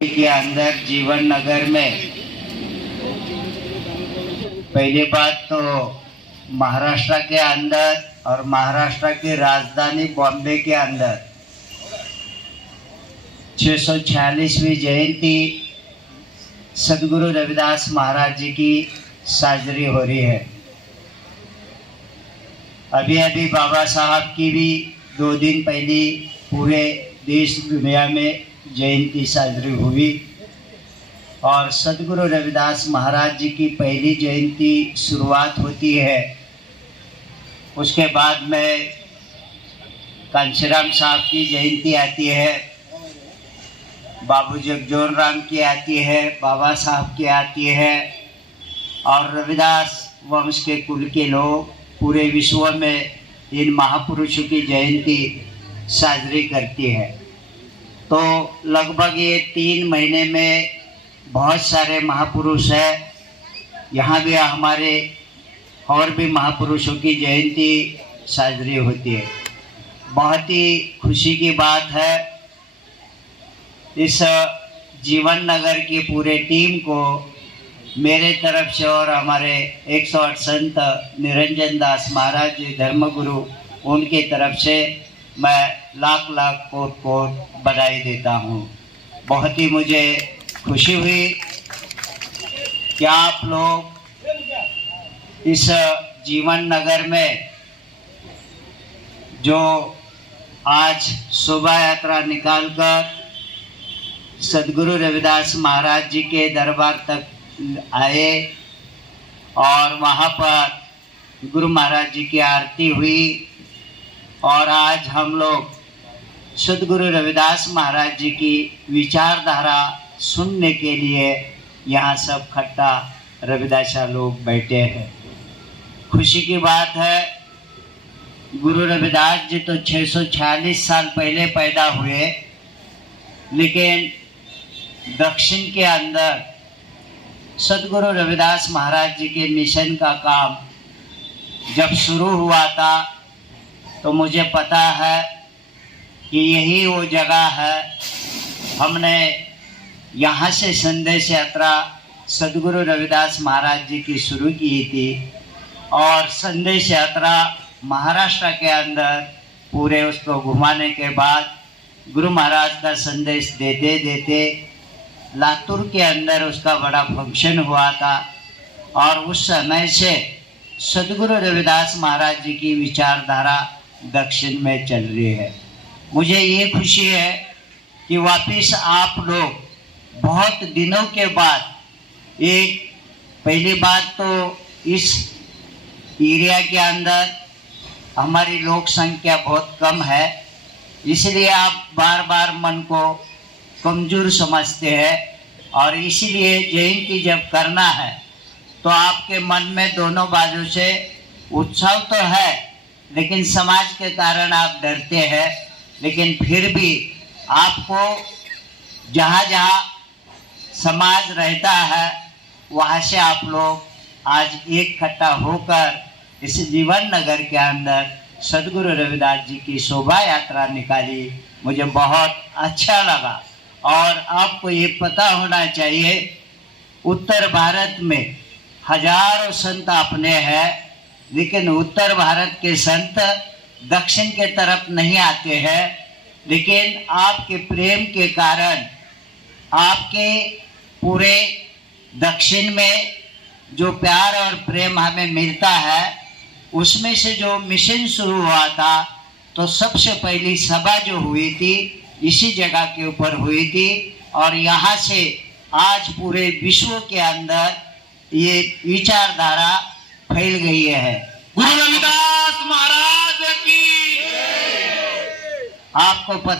के अंदर जीवन नगर में पहली बात तो महाराष्ट्र के अंदर और महाराष्ट्र की राजधानी बॉम्बे के अंदर 646वीं जयंती सदगुरु रविदास महाराज जी की साजरी हो रही है। अभी अभी बाबा साहब की भी 2 दिन पहले पूरे देश दुनिया में जयंती साजरी हुई और सदगुरु रविदास महाराज जी की पहली जयंती शुरुआत होती है। उसके बाद में कांशीराम साहब की जयंती आती है, बाबू जगजीवन राम की आती है, बाबा साहब की आती है और रविदास वंश के कुल के लोग पूरे विश्व में इन महापुरुषों की जयंती साजरी करती है। तो लगभग ये 3 महीने में बहुत सारे महापुरुष हैं। यहाँ भी हमारे और भी महापुरुषों की जयंती साजरी होती है। बहुत ही खुशी की बात है। इस जीवन नगर की पूरे टीम को मेरे तरफ से और हमारे 108 संत निरंजन दास महाराज जी धर्मगुरु उनके तरफ से मैं लाख लाख कोट कोट बधाई देता हूँ। बहुत ही मुझे खुशी हुई कि आप लोग इस जीवन नगर में जो आज शोभा यात्रा निकालकर सदगुरु रविदास महाराज जी के दरबार तक आए और वहाँ पर गुरु महाराज जी की आरती हुई और आज हम लोग सदगुरु रविदास महाराज जी की विचारधारा सुनने के लिए यहाँ सब खट्टा रविदासा लोग बैठे हैं। खुशी की बात है, गुरु रविदास जी तो 646 साल पहले पैदा हुए, लेकिन दक्षिण के अंदर सदगुरु रविदास महाराज जी के मिशन का काम जब शुरू हुआ था तो मुझे पता है कि यही वो जगह है। हमने यहाँ से संदेश यात्रा सदगुरु रविदास महाराज जी की शुरू की थी और संदेश यात्रा महाराष्ट्र के अंदर पूरे उसको घुमाने के बाद गुरु महाराज का संदेश देते देते लातूर के अंदर उसका बड़ा फंक्शन हुआ था और उस समय से सदगुरु रविदास महाराज जी की विचारधारा दक्षिण में चल रही है। मुझे ये खुशी है कि वापस आप लोग बहुत दिनों के बाद एक पहली बात तो इस एरिया के अंदर हमारी लोक संख्या बहुत कम है, इसलिए आप बार बार मन को कमजोर समझते हैं और इसीलिए जयंती जब करना है तो आपके मन में दोनों बाजू से उत्साह तो है, लेकिन समाज के कारण आप डरते हैं। लेकिन फिर भी आपको जहाँ जहाँ समाज रहता है वहाँ से आप लोग आज इकट्ठा होकर इस जीवन नगर के अंदर सदगुरु रविदास जी की शोभा यात्रा निकाली। मुझे बहुत अच्छा लगा और आपको ये पता होना चाहिए उत्तर भारत में हजारों संत अपने हैं, लेकिन उत्तर भारत के संत दक्षिण के तरफ नहीं आते हैं। लेकिन आपके प्रेम के कारण आपके पूरे दक्षिण में जो प्यार और प्रेम हमें मिलता है, उसमें से जो मिशन शुरू हुआ था तो सबसे पहली सभा जो हुई थी इसी जगह के ऊपर हुई थी और यहाँ से आज पूरे विश्व के अंदर ये विचारधारा फैल गई है। गुरु रविदास महाराज की आपको पता